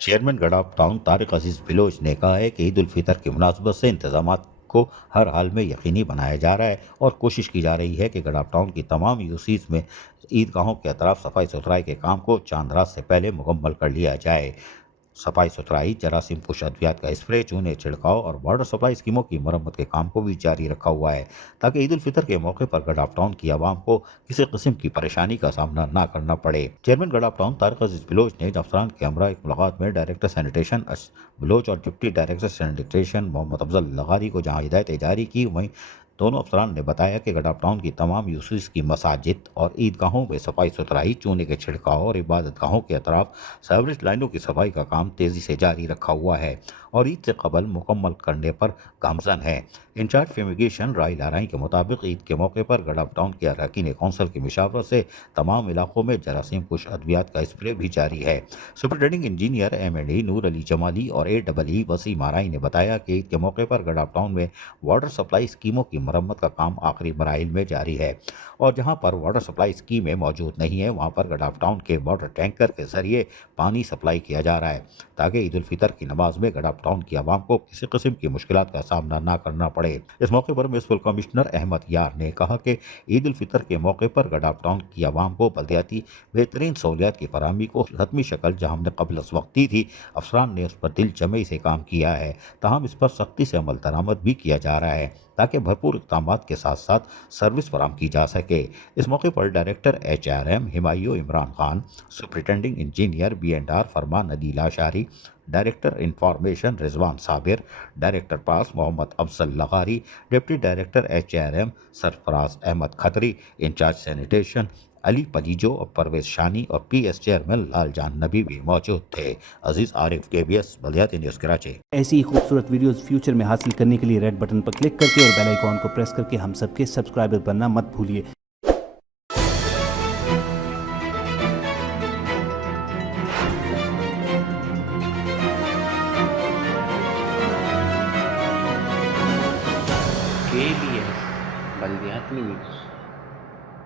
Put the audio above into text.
Chairman गडाफ town Tariq अजीज बिलोच ने कहा है कि ईद उल फितर की मुनासबत से इंतजामात को हर हाल में यकीनी बनाया जा रहा है और कोशिश की जा रही है कि गडाफ टाउन की तमाम यूसीज में ईदगाहों के अतराफ सफाई सुथराई के काम को चांद रात से पहले मुकम्मल कर लिया जाए। सफाई सुथराई, जरासीम कुश अद्वियात का स्प्रे, चूने छिड़काव और वाटर सप्लाई स्कीमों की मरम्मत के काम को भी जारी रखा हुआ है ताकि ईद उल फितर के मौके पर गडाफ टाउन की आवाम को किसी किस्म की परेशानी का सामना ना करना पड़े। चेयरमैन गडाफ टाउन तारिक अजीज बिलोच ने अफसरान के हमरा एक मुलाकात में डायरेक्टर सैनिटेशन बिलोच और deputy director sanitation Mohammad Afzal Lagari को जहां हिदायतें जारी की, वहीं दोनों अफसरान ने बताया कि गडाफ टाउन की तमाम यूसीज की मसाजिद और ईदगाहों में सफाई सुथराई, चूने के छिड़काव और इबादत गाहों के अतराफ सीवरेज लाइनों की सफाई का काम तेज़ी से जारी रखा हुआ है और ईद से कबल मुकम्मल करने पर गामजन है। इंचार्ज फ्यूमिगेशन राय लाराई के मुताबिक ईद के मौके पर गडाफ टाउन के अरकान कौंसिल की मशावरत से तमाम इलाकों में जरासीम कुश अद्वियात का स्प्रे भी जारी है। सुपरिटेंडिंग इंजीनियर M&E नूर अली जमाली और AEE वसीम आराई ने बताया कि ईद के मौके पर गडाफ टाउन में वाटर सप्लाई स्कीमों की मरम्मत का काम आखिरी मराइल में जारी है और जहां पर वाटर सप्लाई स्कीमें मौजूद नहीं है वहां पर गडाफ टाउन के वाटर टैंकर के जरिए पानी सप्लाई किया जा रहा है ताकि ईद उल फितर की नमाज में गडाफ टाउन की आवाम को किसी किस्म की मुश्किलात का सामना ना करना पड़े। इस मौके पर म्युनिसिपल कमिश्नर अहमद यार ने कहा कि ईद उल फितर के मौके पर गडाफ टाउन की आवाम को बल्दियाती बेहतरीन सहूलियात की फराहमी को हतमी शक्ल जहां हमने कबल वक्त दी थी, अफसरान ने उस पर दिल जमई से काम किया है, ताहम इस पर सख्ती से अमल दरामद भी किया जा रहा है ताकि भरपूर इक़दामात के साथ साथ सर्विस फराहम की जा सके। इस मौके पर director HRM Humayun Imran Khan, superintending engineer B&R Farman Ali Lashari, director information Rizwan Sabir, director पास Mohammad Afzal Lagari, deputy director HRM Sarfaraz Ahmed Khatri, incharge sanitation Ali Palijo और परवेज शानी और PS चेयरमैन लालजान नबी भी मौजूद थे। अजीज आरिफ, KBS बल्दियाती न्यूज़ कराची। ऐसी ही खूबसूरत वीडियोस फ्यूचर में हासिल करने के लिए रेड बटन पर क्लिक करके और बेल आइकॉन को प्रेस करके हम सबके सब्सक्राइबर बनना मत भूलिए। KBS बल्दियाती न्यूज़।